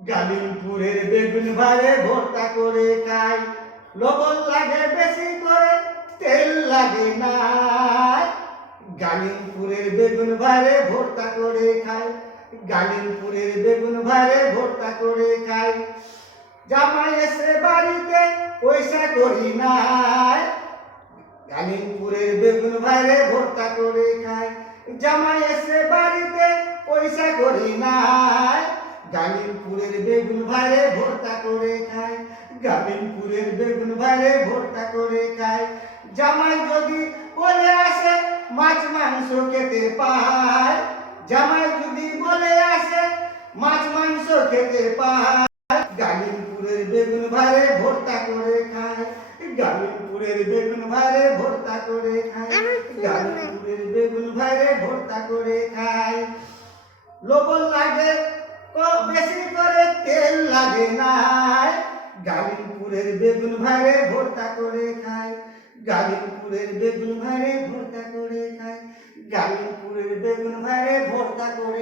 গালিমপুরের বেগুন ভারে ভর্তা করে খাই, লবণ লাগে বেশি করে তেল লাগে না। গালিমপুরের বেগুন ভারে ভর্তা করে খাই, গালিমপুরের বেগুন ভারে ভর্তা করে খাই। জামাই এসে বাড়িতে পয়সা করি নাই, গালিমপুরের বেগুন ভারে ভর্তা করে খাই। জামাই এসে বাড়িতে পয়সা করি নাই, গালিমপুরের বেগুন ভারে ভর্তা করে খাই, গালিমপুরের বেগুন ভারে ভর্তা করে খাই। জামাই যদি বলে আসে মাছ মাংস খেতে পায়, জামাই যদি বলে আসে মাছ মাংস খেতে পায়, গালিমপুরের বেগুন ভারে ভর্তা করে খাই, গালিমপুরের বেগুন ভারে ভর্তা করে খাই, গালিমপুরের বেগুন ভারে ভর্তা করে খাই। লবণ লাগে বেশি করে তেল লাগে নাই, গালিমপুরের বেগুন ভারে ভর্তা করে খাই, গালিমপুরের বেগুন ভারে ভর্তা করে খাই, গালিমপুরের বেগুন ভারে ভর্তা করে